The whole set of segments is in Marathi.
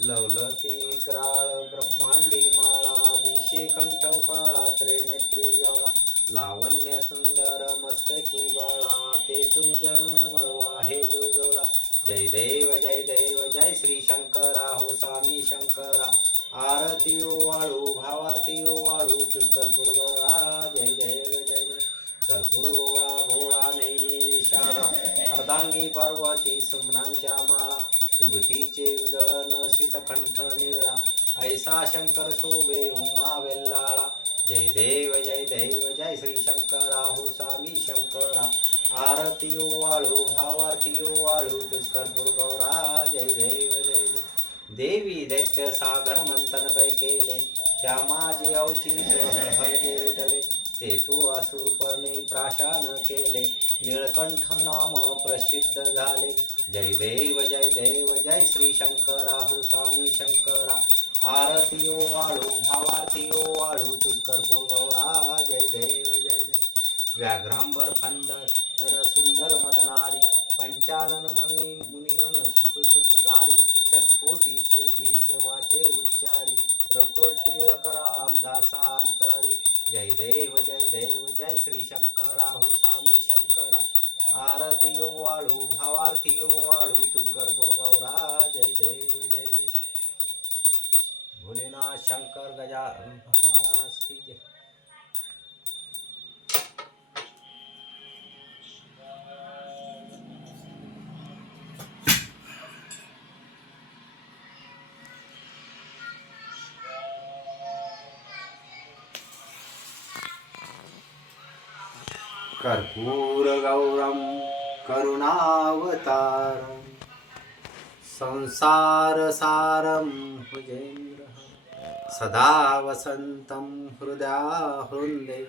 लवलती विक्राळ ब्रह्मांडी माळा दिशे कंठ काळा त्रिनेत्री ज्वाळा लावण्य सुंदर मस्तकी बाळा तेथून निर्मळ हे जुळजुळा. जय देव जय देव जय श्री शंकरा हो स्वामी शंकरा. आरती वाळू भावारती वाळू कर्पूर गवळा. जय देव जय देव. कर्पूर गोळा भोळा नैनी शाळा अर्धांगी पार्वती सुमनांच्या माळा. विभूतीचे उदळण शीतकंठ निळा ऐसा शंकर शोभे उमा वेल्लाळा जय देव जय देव जय श्री शंकरा हो स्वामी शंकरा. आरती वाळू भावार्थी वाळू तुझ गौरा. जय देव जय देव. देवी दैत्य सागर मंथन पै केले त्या माझे अवचित हळदे उठले ते तू असुरपणे प्राशान केले. निळकंठ नाम प्रसिद्ध झाले. जय देव जय देव जय श्री शंकरा स्वामी शंकरा. आरती ओ वाळू भावारती ओ वाळू तुझकरपूर गौरा जय देव जय देव. व्याघ्रांबर फंद नर सुंदर मदनारी. पंचानन मनी मुनिमन सुख सुखकारी. शतकोटीचे बीज वाचे उच्चारी. रकोटी रकराम दासांतरी. जय देव जय श्री शंकरा हो स्वामी शंकरा. आरती ओ वाळू भावार्थी ओ वाळू तुझकर गौरा जय देव जय देव. भोलेनाथ शंकर गजा महाराज की जय. कर्पूरगौरं करुणावतारं संसारसारं भुजेन्द्रः। सदा वसन्तं हृदयाहृन्दे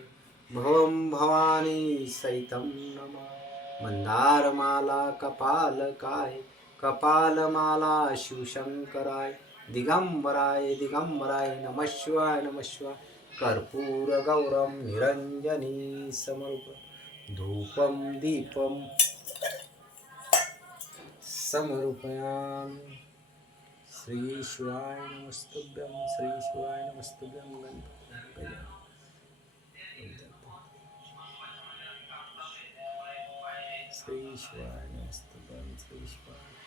भवं भवानी सहितं नमः। मन्दारमाला कपालकाय कपालमाला शिवशङ्कराय दिगम्बराय दिगम्बराय नमः शिवाय नमः शिवाय। कर्पूरगौरं निरञ्जनी समरूप। धूपं दीपं। समरूपया श्रीशिवाय नमस्तुभ्यं श्रीशिवाय नमस्तुभ्यम गणपती श्रीशिवाय नमस्तुभ्यं श्रीशिवाय